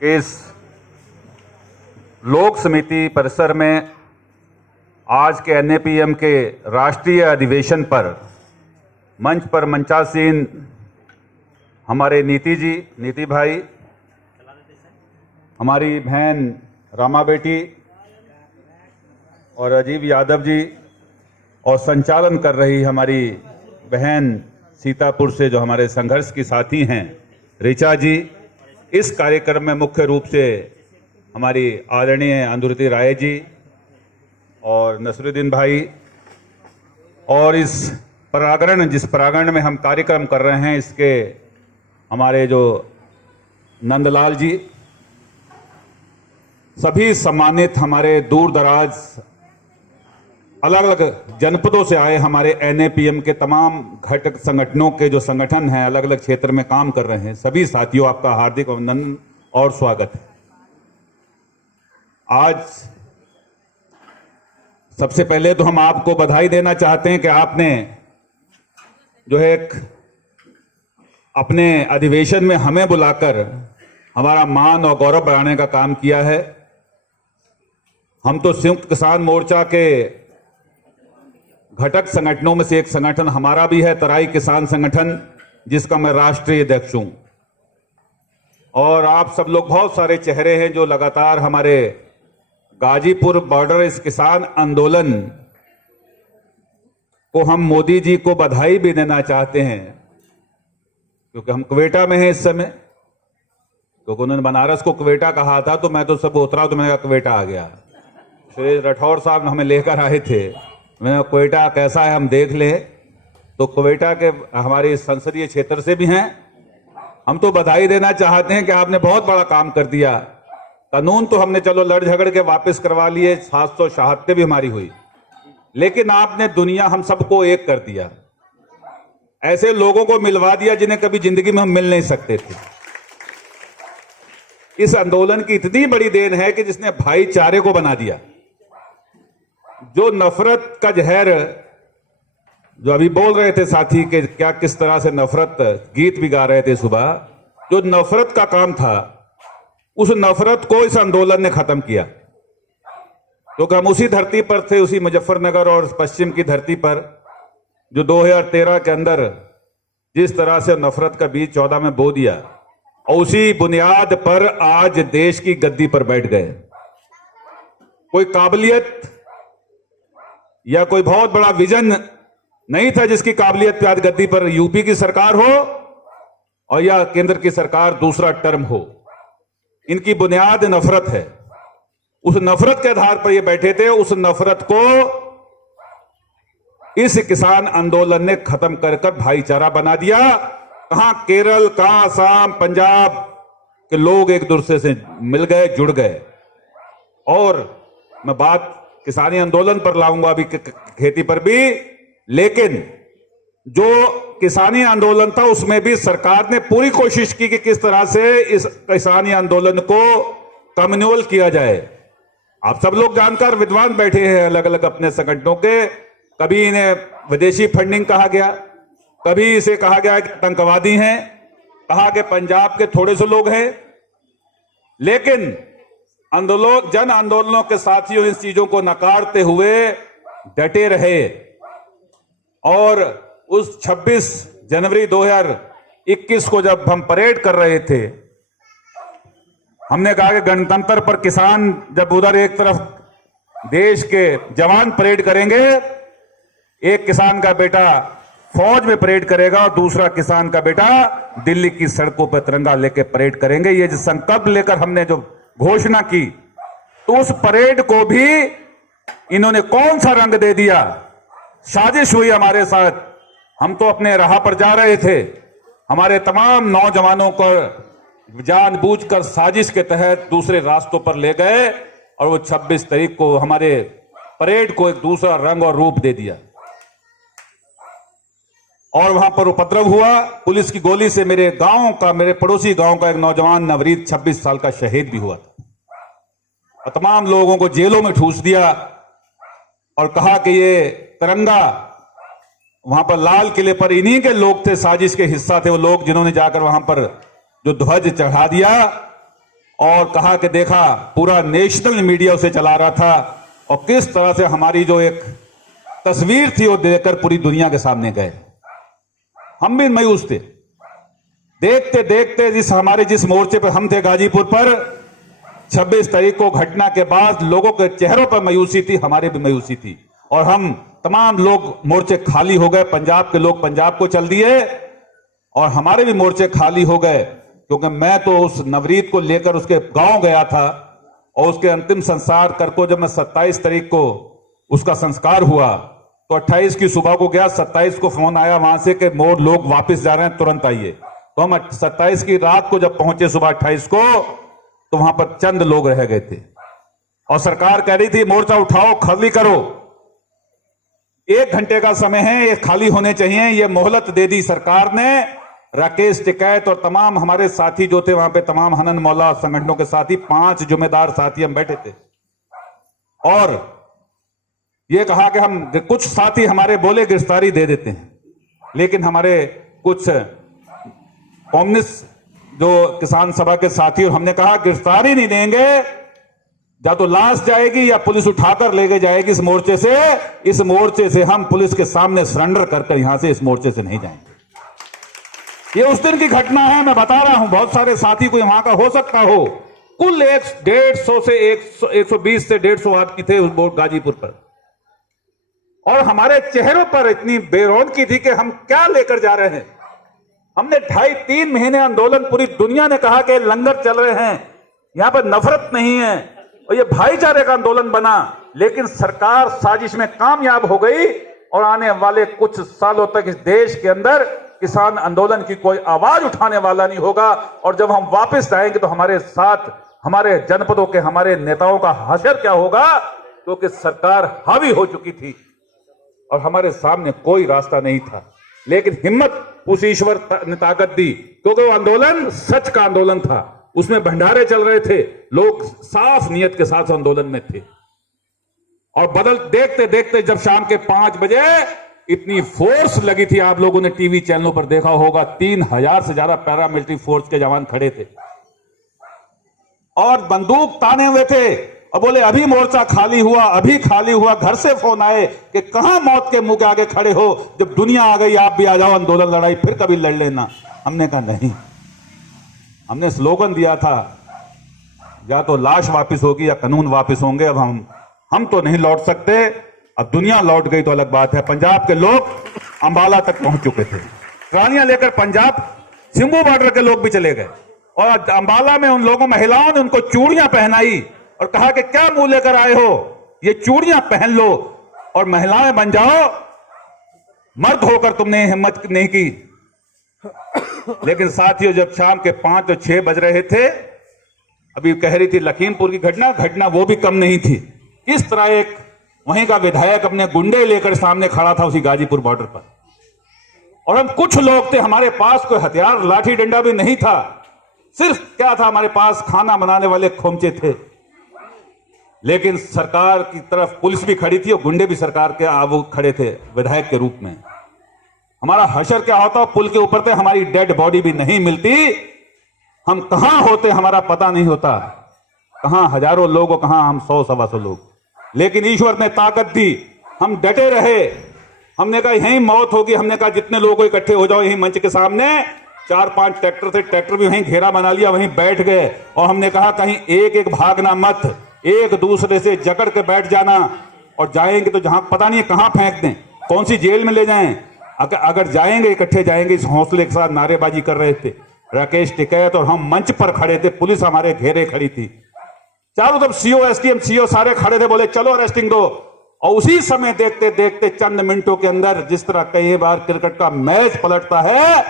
कि इस लोक समिति परिसर में आज के एनएपीएम के राष्ट्रीय अधिवेशन पर मंच पर मंचासीन हमारे नीति भाई, हमारी बहन रामा बेटी और राजीव यादव जी, और संचालन कर रही हमारी बहन सीतापुर से जो हमारे संघर्ष की साथी हैं ऋचा जी। इस कार्यक्रम में मुख्य रूप से हमारी आदरणीय अंधुरती राय जी और नसरुद्दीन भाई, और इस जिस प्रांगण में हम कार्यक्रम कर रहे हैं इसके हमारे जो नंदलाल जी, सभी सम्मानित हमारे दूर दराज अलग अलग जनपदों से आए हमारे एनएपीएम के तमाम घटक संगठनों के जो संगठन हैं अलग अलग क्षेत्र में काम कर रहे हैं, सभी साथियों आपका हार्दिक अभिनंदन और स्वागत है। आज सबसे पहले तो हम आपको बधाई देना चाहते हैं कि आपने जो है अपने अधिवेशन में हमें बुलाकर हमारा मान और गौरव बढ़ाने का काम किया है। हम तो संयुक्त किसान मोर्चा के घटक संगठनों में से एक संगठन हमारा भी है, तराई किसान संगठन, जिसका मैं राष्ट्रीय अध्यक्ष हूं। और आप सब लोग बहुत सारे चेहरे हैं जो लगातार हमारे गाजीपुर बॉर्डर इस किसान आंदोलन को हम मोदी जी को बधाई भी देना चाहते हैं, क्योंकि हम क्वेटा में हैं इस समय। क्योंकि उन्होंने बनारस को क्वेटा कहा था तो मैं तो सब उतरा तो मैंने कहा क्वेटा आ गया। श्री राठौर साहब हमें लेकर आए थे, मैंने क्वेटा कैसा है हम देख लें। तो क्वेटा के हमारे संसदीय क्षेत्र से भी हैं। हम तो बधाई देना चाहते हैं कि आपने बहुत बड़ा काम कर दिया। कानून तो हमने चलो लड़ झगड़ के वापस करवा लिए, 776 भी हमारी हुई, लेकिन आपने दुनिया हम सबको एक कर दिया। ऐसे लोगों को मिलवा दिया जिन्हें कभी जिंदगी में हम मिल नहीं सकते थे। इस आंदोलन की इतनी बड़ी देन है कि जिसने भाईचारे को बना दिया। जो नफरत का जहर, जो अभी बोल रहे थे साथी के क्या किस तरह से नफरत गीत भी गा रहे थे सुबह, जो नफरत का काम था उस नफरत को इस आंदोलन ने खत्म किया। क्योंकि हम उसी धरती पर थे, उसी मुजफ्फरनगर और पश्चिम की धरती पर, जो 2013 के अंदर जिस तरह से नफरत का बीज 14 में बो दिया, और उसी बुनियाद पर आज देश की गद्दी पर बैठ गए। कोई काबिलियत या कोई बहुत बड़ा विजन नहीं था जिसकी काबिलियत पे आज गद्दी पर यूपी की सरकार हो और या केंद्र की सरकार दूसरा टर्म हो। इनकी बुनियाद नफरत है। उस नफरत के आधार पर ये बैठे थे। उस नफरत को इस किसान आंदोलन ने खत्म कर कर भाईचारा बना दिया। कहां केरल, कहां असम, पंजाब के लोग एक दूसरे से मिल गए, जुड़ गए। और मैं बात किसानी आंदोलन पर लाऊंगा अभी, खेती पर भी, लेकिन जो किसानी आंदोलन था उसमें भी सरकार ने पूरी कोशिश की कि किस तरह से इस किसानी आंदोलन को कम्युनल किया जाए। आप सब लोग जानकार विद्वान बैठे हैं अलग अलग अपने संगठनों के। कभी इन्हें विदेशी फंडिंग कहा गया, कभी इसे कहा गया कि आतंकवादी हैं, कहा कि पंजाब के थोड़े से लोग हैं। लेकिन जन आंदोलनों के साथियों इन चीजों को नकारते हुए डटे रहे। और उस 26 जनवरी 2021 को जब हम परेड कर रहे थे, हमने कहा कि गणतंत्र पर किसान जब उधर एक तरफ देश के जवान परेड करेंगे, एक किसान का बेटा फौज में परेड करेगा और दूसरा किसान का बेटा दिल्ली की सड़कों पर तिरंगा लेके परेड करेंगे। ये जो संकल्प लेकर हमने जो घोषणा की, तो उस परेड को भी इन्होंने कौन सा रंग दे दिया। साजिश हुई हमारे साथ। हम तो अपने राह पर जा रहे थे, हमारे तमाम नौजवानों को जानबूझकर साजिश के तहत दूसरे रास्तों पर ले गए और वो 26 तारीख को हमारे परेड को एक दूसरा रंग और रूप दे दिया। और वहां पर उपद्रव हुआ। पुलिस की गोली से मेरे पड़ोसी गांव का एक नौजवान नवरीत 26 साल का शहीद भी हुआ था। और तमाम लोगों को जेलों में ठूस दिया और कहा कि ये तिरंगा, वहां पर लाल किले पर इन्हीं के लोग थे, साजिश के हिस्सा थे वो लोग जिन्होंने जाकर वहां पर जो ध्वज चढ़ा दिया। और कहा कि देखा पूरा नेशनल मीडिया उसे चला रहा था और किस तरह से हमारी जो एक तस्वीर थी वो देकर पूरी दुनिया के सामने गए। हम भी मायूस थे। देखते देखते जिस मोर्चे पर हम थे गाजीपुर पर 26 तारीख को घटना के बाद लोगों के चेहरों पर मायूसी थी, हमारे भी मायूसी थी और हम तमाम लोग मोर्चे खाली हो गए। पंजाब के लोग पंजाब को चल दिए और हमारे भी मोर्चे खाली हो गए, क्योंकि मैं तो उस नवरीत को लेकर उसके गांव गया था और उसके अंतिम संस्कार कर को जब मैं 27 तारीख को उसका संस्कार हुआ तो 28 की सुबह को गया। 27 को फोन आया वहां से कि मोर लोग वापस जा रहे हैं, तुरंत आइए। तो हम 27 की रात को जब पहुंचे सुबह 28 को तो वहां पर चंद लोग रह गए थे और सरकार कह रही थी मोर्चा उठाओ, खाली करो। 1 घंटे का समय है, ये खाली होने चाहिए। ये मोहलत दे दी सरकार ने। राकेश टिकैत और तमाम हमारे साथी जो थे वहां पे, तमाम हनन मौला संगठनों के साथी, 5 जिम्मेदार साथी हम बैठे थे और ये कहा कि हम कुछ साथी हमारे बोले गिरफ्तारी दे देते हैं, लेकिन हमारे कुछ कम्युनिस्ट जो किसान सभा के साथी और हमने कहा गिरफ्तारी नहीं देंगे, या तो लाश जाएगी या पुलिस उठाकर लेके जाएगी इस मोर्चे से। इस मोर्चे से हम पुलिस के सामने सरेंडर कर यहां से इस मोर्चे से नहीं जाएंगे। ये उस दिन की घटना है, मैं बता रहा हूं। बहुत सारे साथी कोई वहां का हो सकता हो। कुल 150 से 120 से 150 आदमी थे उस बोर्ड गाजीपुर पर और हमारे चेहरों पर इतनी बेरौनकी थी कि हम क्या लेकर जा रहे हैं। हमने 2.5-3 महीने आंदोलन, पूरी दुनिया ने कहा कि लंगर चल रहे हैं, यहां पर नफरत नहीं है और ये भाईचारे का आंदोलन बना, लेकिन सरकार साजिश में कामयाब हो गई और आने वाले कुछ सालों तक इस देश के अंदर किसान आंदोलन की कोई आवाज उठाने वाला नहीं होगा। और जब हम वापस आएंगे तो हमारे साथ हमारे जनपदों के हमारे नेताओं का हशर क्या होगा, क्योंकि सरकार हावी हो चुकी थी और हमारे सामने कोई रास्ता नहीं था। लेकिन हिम्मत उस ईश्वर ने ताकत दी, क्योंकि वो आंदोलन सच का आंदोलन था, उसमें भंडारे चल रहे थे, लोग साफ नियत के साथ आंदोलन में थे। और देखते देखते जब शाम के 5 बजे इतनी फोर्स लगी थी, आप लोगों ने टीवी चैनलों पर देखा होगा, 3000 से ज्यादा पैरामिलिट्री फोर्स के जवान खड़े थे और बंदूक ताने हुए थे और बोले अभी मोर्चा खाली हुआ, अभी खाली हुआ। घर से फोन आए कि कहां मौत के मुंह के आगे खड़े हो, जब दुनिया आ गई आप भी आ जाओ, आंदोलन लड़ाई फिर कभी लड़ लेना। हमने कहा नहीं, हमने स्लोगन दिया था या तो लाश वापस होगी या कानून वापस होंगे। अब हम तो नहीं लौट सकते, अब दुनिया लौट गई तो अलग बात है। पंजाब के लोग अंबाला तक पहुंच चुके थे, ट्रालियां लेकर पंजाब सिंबू बॉर्डर के लोग भी चले गए और अंबाला में उन लोगों महिलाओं ने उनको चूड़ियां पहनाई और कहा कि क्या मुंह लेकर आए हो, ये चूड़ियां पहन लो और महिलाएं बन जाओ, मर्द होकर तुमने हिम्मत नहीं की। लेकिन साथियों, जब शाम के 5 और 6 बज रहे थे, अभी कह रही थी लखीमपुर की घटना वो भी कम नहीं थी। किस तरह एक वहीं का विधायक अपने गुंडे लेकर सामने खड़ा था उसी गाजीपुर बॉर्डर पर, और हम कुछ लोग थे, हमारे पास कोई हथियार लाठी डंडा भी नहीं था, सिर्फ क्या था, हमारे पास खाना बनाने वाले खोमचे थे। लेकिन सरकार की तरफ पुलिस भी खड़ी थी और गुंडे भी सरकार के वो खड़े थे विधायक के रूप में। हमारा हशर क्या होता, पुल के ऊपर थे, हमारी डेड बॉडी भी नहीं मिलती, हम कहां होते हमारा पता नहीं होता, कहां हजारों लोग और कहां हम 100-125 लोग। लेकिन ईश्वर ने ताकत दी, हम डटे रहे। हमने कहा यहीं मौत होगी, हमने कहा जितने लोग इकट्ठे हो जाओ यहीं मंच के सामने। 4-5 ट्रैक्टर थे, ट्रैक्टर भी वहीं घेरा बना लिया, वहीं बैठ गए और हमने कहा कहीं एक एक भागना मत, एक दूसरे से जकड़ के बैठ जाना और जाएंगे तो जहां पता नहीं कहां फेंक दें, कौन सी जेल में ले जाएं। अगर जाएंगे इकट्ठे जाएंगे, इस हौसले के साथ नारेबाजी कर रहे थे राकेश टिकैत और हम मंच पर खड़े थे, पुलिस हमारे घेरे खड़ी थी, चारों तरफ सीओ एसडीएम सीओ सारे खड़े थे, बोले चलो अरेस्टिंग दो। और उसी समय देखते देखते चंद मिनटों के अंदर, जिस तरह कई बार क्रिकेट का मैच पलटता है,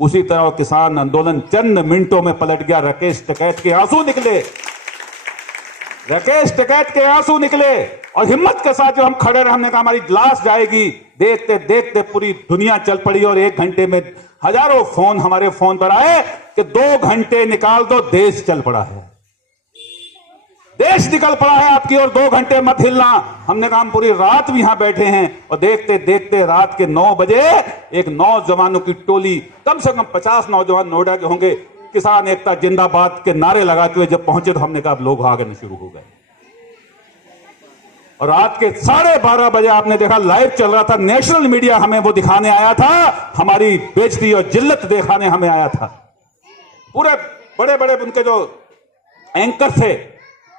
उसी तरह किसान आंदोलन चंद मिनटों में पलट गया। राकेश टिकैत के आंसू निकले, राकेश टिकैत के आंसू निकले और हिम्मत के साथ जो हम खड़े रहे, हमने कहा हमारी लाश जाएगी। देखते देखते पूरी दुनिया चल पड़ी और 1 घंटे में हजारों फोन हमारे फोन पर आए कि 2 घंटे निकाल दो, देश चल पड़ा है, देश निकल पड़ा है आपकी और 2 घंटे मत हिलना। हमने कहा हम पूरी रात भी यहां बैठे हैं और देखते देखते रात के 9 बजे एक नौजवानों की टोली, कम से कम 50 नौजवान नोएडा के होंगे, किसान एकता जिंदाबाद के नारे लगाते हुए जब पहुंचे तो हमने कहा अब लोग आगे शुरू हो गए। और रात के 12:30 बजे आपने देखा लाइव चल रहा था, नेशनल मीडिया हमें वो दिखाने आया था, हमारी बेइज्जती और जिल्लत दिखाने हमें आया था। पूरे बड़े बड़े उनके जो एंकर थे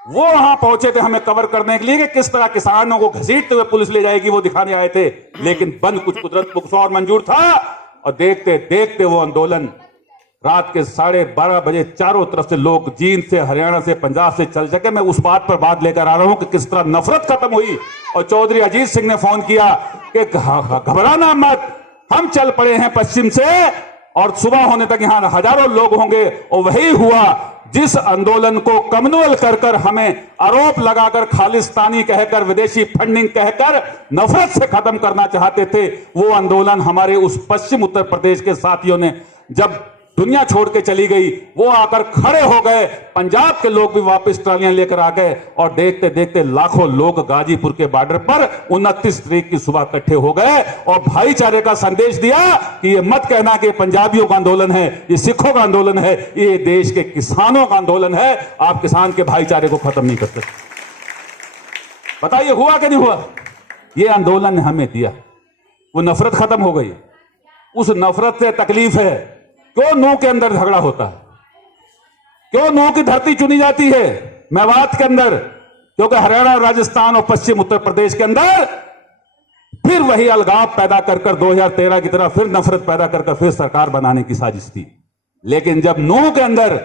वो वहां पहुंचे थे हमें कवर करने के लिए कि किस तरह किसानों को घसीटते हुए पुलिस ले जाएगी, वो दिखाने आए थे। लेकिन बंद कुछ कुदरत को और मंजूर था और देखते देखते वो आंदोलन रात के 12:30 बजे चारों तरफ से लोग जींद से, हरियाणा से, पंजाब से चल सके। मैं उस बात पर बात लेकर आ रहा हूं कि किस तरह नफरत खत्म हुई। और चौधरी अजीत सिंह ने फोन किया कि घबराना मत, हम चल पड़े हैं पश्चिम से और सुबह होने तक यहां हजारों लोग होंगे। और वही हुआ जिस आंदोलन को कम्युनल कर कर हमें आरोप लगाकर खालिस्तानी कहकर, विदेशी फंडिंग कहकर नफरत से खत्म करना चाहते थे, वो आंदोलन हमारे उस पश्चिम उत्तर प्रदेश के साथियों ने जब दुनिया छोड़ के चली गई वो आकर खड़े हो गए। पंजाब के लोग भी वापस ट्रालियां लेकर आ गए और देखते देखते लाखों लोग गाजीपुर के बॉर्डर पर 29 तारीख की सुबह इकट्ठे हो गए और भाईचारे का संदेश दिया कि ये मत कहना कि पंजाबियों का आंदोलन है, ये सिखों का आंदोलन है, ये देश के किसानों का आंदोलन है। आप किसान के भाईचारे को खत्म नहीं कर सकते। बताइए हुआ कि नहीं हुआ? ये आंदोलन ने हमें दिया, वो नफरत खत्म हो गई। उस नफरत से तकलीफ है, क्यों नूह के अंदर झगड़ा होता है, क्यों नूह की धरती चुनी जाती है मेवात के अंदर? क्योंकि हरियाणा, राजस्थान और पश्चिम उत्तर प्रदेश के अंदर फिर वही अलगाव पैदा कर 2013 की तरह फिर नफरत पैदा कर फिर सरकार बनाने की साजिश थी। लेकिन जब नूह के अंदर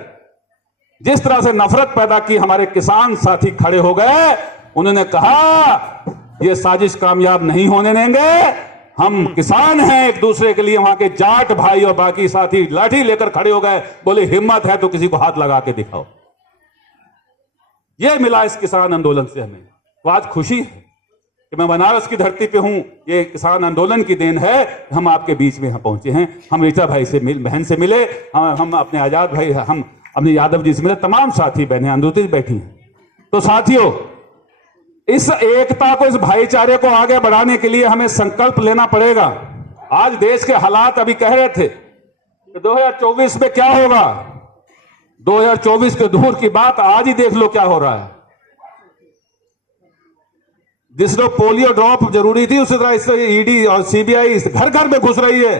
जिस तरह से नफरत पैदा की, हमारे किसान साथी खड़े हो गए, उन्होंने कहा यह साजिश कामयाब नहीं होने देंगे, हम किसान हैं एक दूसरे के लिए। वहां के जाट भाई और बाकी साथी लाठी लेकर खड़े हो गए, बोले हिम्मत है तो किसी को हाथ लगा के दिखाओ। यह मिला इस किसान आंदोलन से हमें। तो आज खुशी है कि मैं बनारस की धरती पे हूं, ये किसान आंदोलन की देन है। हम आपके बीच में यहां पहुंचे हैं, हम ऋचा भाई से बहन से मिले, हम अपने आजाद भाई, हम अपने यादव जी से मिले, तमाम साथी बहनें आंदोलन बैठी हैं। तो साथियों, इस एकता को, इस भाईचारे को आगे बढ़ाने के लिए हमें संकल्प लेना पड़ेगा। आज देश के हालात, अभी कह रहे थे कि 2024 में क्या होगा, 2024 के दूर की बात, आज ही देख लो क्या हो रहा है। जिस तरह पोलियो ड्रॉप जरूरी थी, उसी तरह इस ईडी और सीबीआई घर घर में घुस रही है।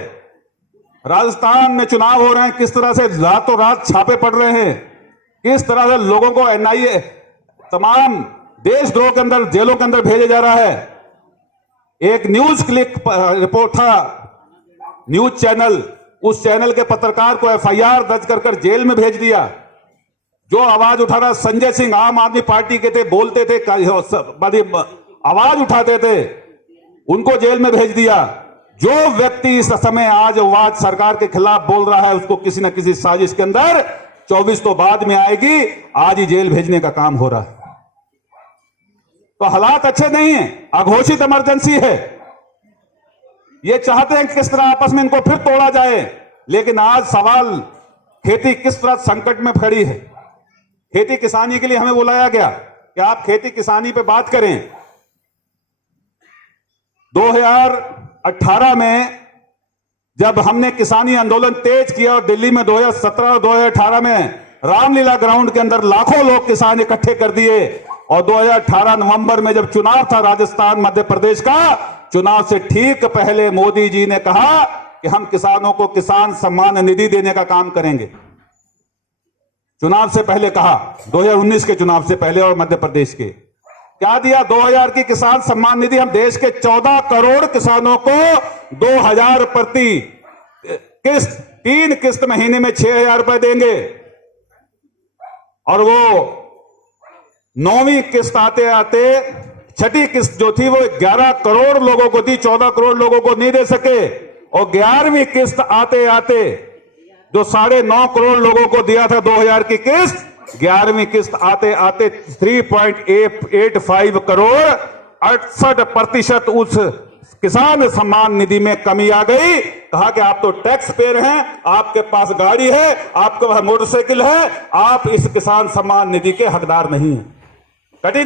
राजस्थान में चुनाव हो रहे हैं, किस तरह से रातों रात छापे पड़ रहे हैं, किस तरह से लोगों को एनआईए तमाम देशद्रोह के अंदर, जेलों के अंदर भेजा जा रहा है। एक न्यूज क्लिक रिपोर्ट था, न्यूज चैनल, उस चैनल के पत्रकार को एफआईआर दर्ज कर जेल में भेज दिया। जो आवाज उठा रहा, संजय सिंह आम आदमी पार्टी के थे, बोलते थे, आवाज उठाते थे, उनको जेल में भेज दिया। जो व्यक्ति इस समय आज आवाज सरकार के खिलाफ बोल रहा है, उसको किसी न किसी साजिश के अंदर 24 तो बाद में आएगी, आज ही जेल भेजने का काम हो रहा है। तो हालात अच्छे नहीं हैं, अघोषित इमरजेंसी है। ये चाहते हैं कि किस तरह आपस में इनको फिर तोड़ा जाए। लेकिन आज सवाल खेती किस तरह संकट में खड़ी है। खेती किसानी के लिए हमें बुलाया गया कि आप खेती किसानी पे बात करें। 2018 में जब हमने किसानी आंदोलन तेज किया और दिल्ली में 2017 और 2018 में रामलीला ग्राउंड के अंदर लाखों लोग किसान इकट्ठे कर दिए। और 2018 नवंबर में जब चुनाव था राजस्थान मध्य प्रदेश का, चुनाव से ठीक पहले मोदी जी ने कहा कि हम किसानों को किसान सम्मान निधि देने का काम करेंगे। चुनाव से पहले कहा, 2019 के चुनाव से पहले, और मध्य प्रदेश के क्या दिया, 2000 की किसान सम्मान निधि। हम देश के 14 करोड़ किसानों को 2000 प्रति किस्त, 3 किस्त महीने में 6000 रुपए देंगे। और वो 9वीं किस्त आते आते, छठी किस्त जो थी वो 11 करोड़ लोगों को दी, 14 करोड़ लोगों को नहीं दे सके। और 11वीं किस्त आते आते जो 9.5 करोड़ लोगों को दिया था 2000 की किस्त, 11वीं किस्त आते आते 3.85 करोड़, 68% उस किसान सम्मान निधि में कमी आ गई। कहा कि आप तो टैक्स पेयर हैं, आपके पास गाड़ी है, आपके पास मोटरसाइकिल है, आप इस किसान सम्मान निधि के हकदार नहीं हैं।